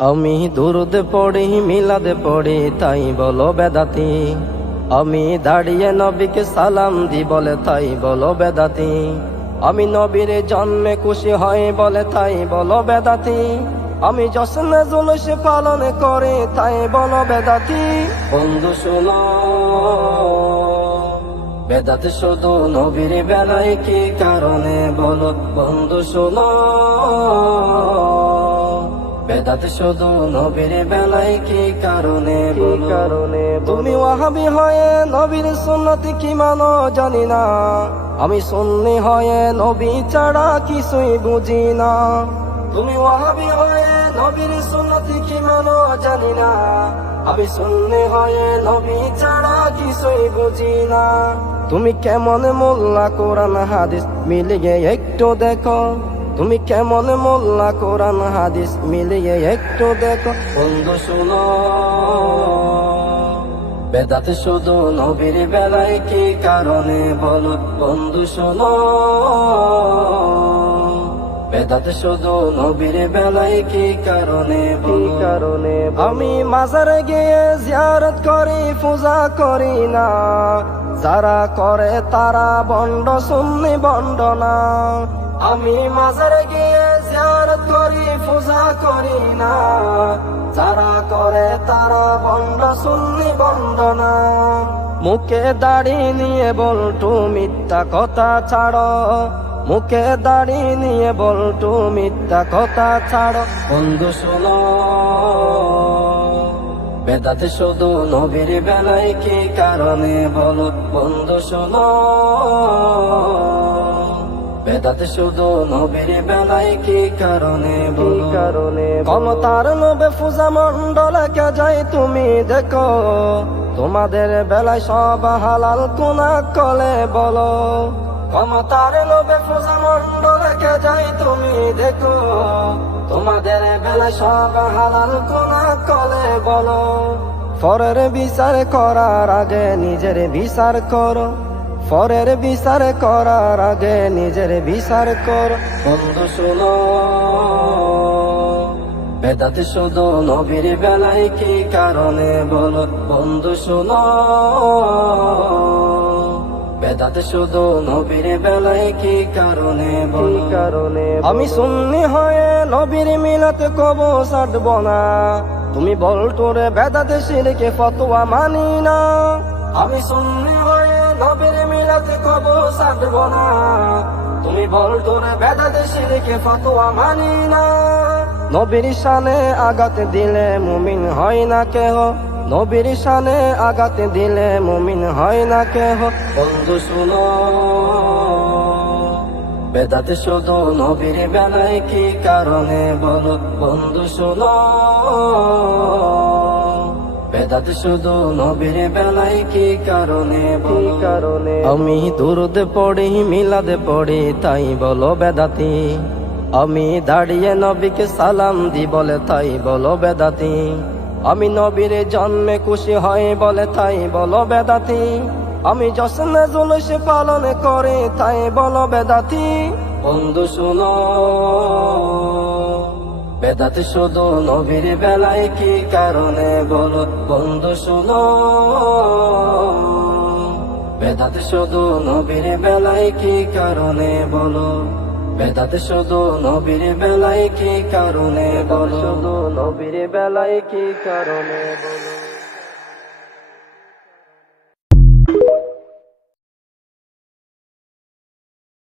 আমি দুরুদ পড়ি মিলাদ পড়ি তাই বলো বেদাতি। আমি দাঁড়িয়ে নবীকে সালাম দি বলে তাই বলো বেদাতি। আমি নবীর জন্মে খুশি হয় বলে তাই বলো বেদাতি। আমি জশ্নে জুলুস পালন করে তাই বলো বেদাতি। বন্ধু শোনো, বেদাত শুধু নবীর বেলায় কি কারণে বলো বন্ধু শোনো। বেদাত শুধু নবীর বেলায় কি কারণে তুমি ওয়াহাবি হয়ে নবীর সুন্নতি কি মানো জানি না। আমি সুন্নি হয়ে নবী ছাড়া কিছুই বুঝি না। তুমি ওয়াহাবি হয়ে নবীর সুন্নতি কি মানো জানি না। আমি সুন্নি হয়ে নবী ছাড়া কিছুই বুঝি না। তুমি কেমন মোল্লা কোরআন হাদিস মিলিয়ে একটু দেখো। তুমি কেমন মোল্লা কোরআন হাদিস মিলিয়ে একটু দেখো। বন্ধু শোনো, বেদাত শুধু নবীর বেলায় কি কারণে বলো বন্ধু শোনো। বেদাত শুধু নবীর বেলায় কি কারণে আমি মাজারে গিয়ে জিয়ারত করি পূজা করি না। যারা করে তারা বন্ড সুন্নি বন্ড না। আমি মাজারে গিয়ে জিয়ারত করি পূজা করি না। যারা করে তারা বন্ড সুন্নি বন্ড না। মুখে দাড়ি নিয়ে বলটু মিথ্যা কথা ছাড়ো। মুখে দাড়ি নিয়ে বলটু মিথ্যা কথা ছাড়ো। বন্ধু শোনো, বেদাত শুধু নবীর বেলায় কি কারণে বলো বন্ধু শোনো। বেদাত শুধু নবীর বেলায় কি কারণে ক্ষমতার লোভে পূজা মন্ডলকে যাই তুমি দেখো। তোমাদের বেলায় সব হালাল কোনা কলে বলো। ক্ষমতার লোভে পূজা মন্ডলকে যাই তুমি দেখো। তোমাদের বেলায় সব হালাল কোনা কলে বলো। পরের বিচার করার আগে নিজের বিচার করো। পরের বিচার করার আগে নিজের বিচার করো। বন্ধু শোনো, বেদাত শুধু নবীর বেলায় কি কারণে বলো বন্ধু শোনো। বেদাত শুধু নবীর বেলায় কি কারণে আমি সুন্নি হয়ে নবীর মিলাত কবো ছাড়ব না। তুমি বলটোরে বেদাত শিরকে ফতোয়া মানি না। আমি সুন্নি হয়ে নবীর মিলাত কবো ছাড়ব না। তুমি বলটোরে বেদাত শিরকে ফতোয়া মানি না। নবীর শানে আঘাত দিলে মুমিন হয় না কেহ। নবীর শানে আঘাত দিলে মুমিন হয় না কেহ। বন্ধু শোনো, বেদাত শুধু নবীর বেলায় কি কারণে বলো বন্ধু শোনো। বেদাত শুধু নবীর বেলায় কি কারণে আমি দুরুদ পড়ি মিলাদ পড়ি তাই বলো বেদাতি। আমি দাঁড়িয়ে নবীকে সালাম দি বলে তাই বলো বেদাতি। আমি নবীর জন্মে খুশি হয় বলে তাই বলো বেদাতি। আমি জশ্নে জুলুস পালন করে তাই বলো বেদাতি। বন্ধু শোনো, বেদাত শুধু নবীর বেলায় কি কারণে বলো বন্ধু শোনো। বেদাত শুধু নবীর বেলায় কি কারণে বলো। বেদাত শুধু নবীর বেলায় কি কারণে বলো। শুধু নবীর বেলায় কি কারণে বলো।